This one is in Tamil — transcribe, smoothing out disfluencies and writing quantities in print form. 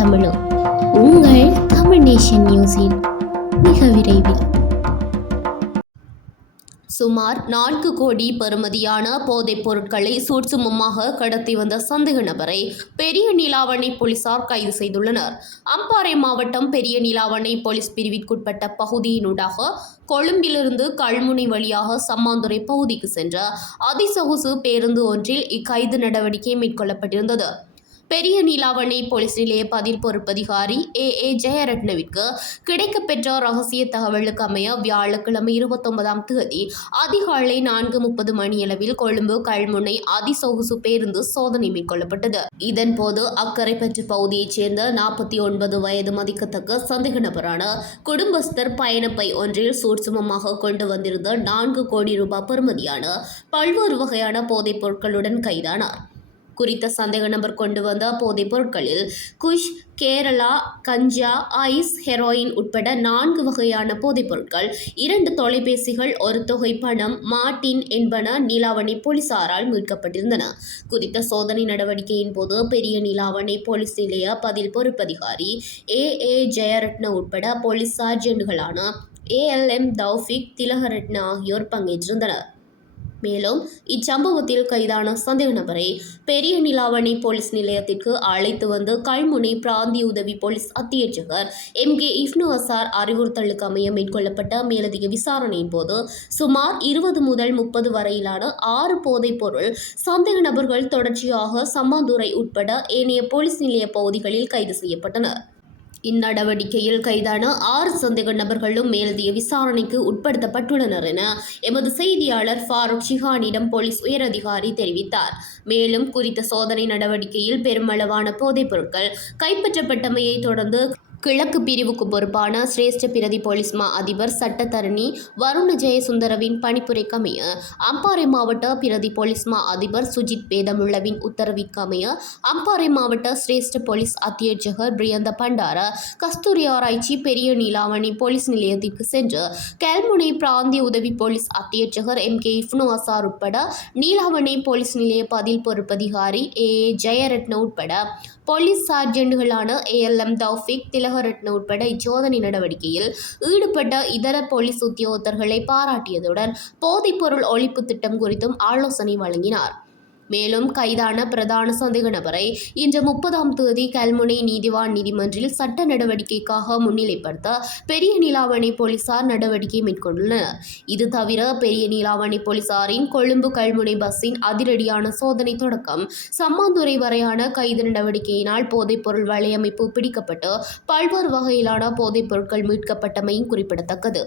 தமிழோ உங்கள் தமிழ் நேஷன் நியூஸில் மிக விரைவில். சுமார் 4 கோடி பெறுமதியான போதைப் பொருட்களை சூட்சுமமாக கடத்தி வந்த சந்தேக நபரை பெரிய நீலாவணை போலீசார் கைது செய்துள்ளனர். அம்பாறை மாவட்டம் பெரிய நீலாவணை போலீஸ் பிரிவிற்குட்பட்ட பகுதியினூடாக கொழும்பிலிருந்து கல்முனை வழியாக சம்மாந்துறை பகுதிக்கு சென்ற அதிசொகுசு பேருந்து ஒன்றில் இக்கைது நடவடிக்கை மேற்கொள்ளப்பட்டிருந்தது. பெரிய நீலாவணை போலீஸ் நிலைய பதில் பொறுப்பதிகாரி ஏ ஜெயரட்னவிற்கு கிடைக்கப்பெற்ற ரகசிய தகவலுக்கு அமைய வியாழக்கிழமை 29ஆம் தேதி அதிகாலை 4:30 மணியளவில் கொழும்பு கல்முனை அதிசொகுசு பேருந்து சோதனை மேற்கொள்ளப்பட்டது. இதன்போது அக்கரைப்பற்று பகுதியைச் சேர்ந்த 49 வயது மதிக்கத்தக்க சந்தேக நபரான குடும்பஸ்தர் பயணப்பை ஒன்றில் சூட்சுமமாக கொண்டு வந்திருந்த 4 கோடி ரூபாய் பெறுமதியான பல்வேறு வகையான போதைப் பொருட்களுடன் கைதானார். குறித்த சந்தேக நபர் கொண்டு வந்த போதைப் பொருட்களில் குஷ், கேரளா, கஞ்சா, ஐஸ், ஹெரோயின் உட்பட 4 வகையான போதைப் பொருட்கள், 2 தொலைபேசிகள், ஒரு தொகை பணம், மார்டின் என்பன நீலாவணை போலீசாரால் மீட்கப்பட்டிருந்தன. குறித்த சோதனை நடவடிக்கையின் போது பெரிய நீலாவணை போலீஸ் நிலைய பதில் பொறுப்பதிகாரி ஏ ஜெயரட்ன உட்பட போலீஸ் சார்ஜென்ட்களான ALM தௌஃபிக், திலகரட்ன ஆகியோர் பங்கேற்றிருந்தனர். மேலும் இச்சம்பவத்தில் கைதான சந்தேக நபரை பெரிய நீலாவணை போலீஸ் நிலையத்திற்கு அழைத்து வந்து கல்முனை பிராந்திய உதவி போலீஸ் அத்தியட்சகர் MK இப்னு அசார் அறிவுறுத்தலுக்கு அமைய மேற்கொள்ளப்பட்ட மேலதிக விசாரணையின் போது சுமார் 20 முதல் 30 வரையிலான 6 போதைப் பொருள் சந்தேக நபர்கள் தொடர்ச்சியாக சம்மாந்துறை உட்பட ஏனைய போலீஸ் நிலைய பகுதிகளில் கைது செய்யப்பட்டனர். இந்நடவடிக்கையில் கைதான 6 சந்தேக நபர்களும் மேலதிக விசாரணைக்கு உட்படுத்தப்பட்டுள்ளனர் என எமது செய்தியாளர் ஃபாரூக் ஷிஹானிடம் போலீஸ் உயரதிகாரி தெரிவித்தார். மேலும் குறித்த சோதனை நடவடிக்கையில் பெருமளவான போதைப் பொருட்கள் கைப்பற்றப்பட்டமையை தொடர்ந்து கிழக்கு பிரிவுக்கு பொறுப்பான சிரேஷ்ட பிரதி போலீஸ் மா அதிபர் சட்டத்தரணி வருண ஜெயசுந்தரவின் பணிப்புரைக்கமைய அம்பாறை மாவட்ட பிரதி போலீஸ் மா அதிபர் சுஜித் வேதமுள்ளவின் உத்தரவிற்கமைய அம்பாறை மாவட்ட சிரேஷ்ட போலீஸ் அத்தியட்சகர் பிரியந்த பண்டார கஸ்தூரி ஆராய்ச்சி பெரிய நீலாவணை போலீஸ் நிலையத்திற்கு சென்று கல்முனை பிராந்திய உதவி போலீஸ் அத்தியட்சகர் MK இப்னு அசார் உட்பட நீலாவணை போலீஸ் நிலைய பதில் பொறுப்பதிகாரி ஏ ஜெயரட்ன உட்பட போலீஸ் சார்ஜென்ட்களான ALM தௌஃபிக், திலகரட்ன உட்பட இச்சோதனை நடவடிக்கையில் ஈடுபட்ட இதர போலீஸ் உத்தியோகத்தர்களை பாராட்டியதுடன் போதைப்பொருள் ஒழிப்பு திட்டம் குறித்தும் ஆலோசனை வழங்கினார். மேலும் கைதான பிரதான சந்தேக நபரை இன்று 30ஆம் தேதி கல்முனை நீதிவான் நீதிமன்றில் சட்ட நடவடிக்கைக்காக முன்னிலைப்படுத்த பெரிய நீலாவணை போலீசார் நடவடிக்கை மேற்கொண்டுள்ளனர். இது தவிர பெரிய நீலாவணை போலீசாரின் கொழும்பு கல்முனை பஸ்ஸின் அதிரடியான சோதனை தொடக்கம் சம்மாந்துறை வரையான கைது நடவடிக்கையினால் போதைப்பொருள் வலையமைப்பு பிடிக்கப்பட்டு பல்வேறு வகையிலான போதைப் பொருட்கள் மீட்கப்பட்டமையும் குறிப்பிடத்தக்கது.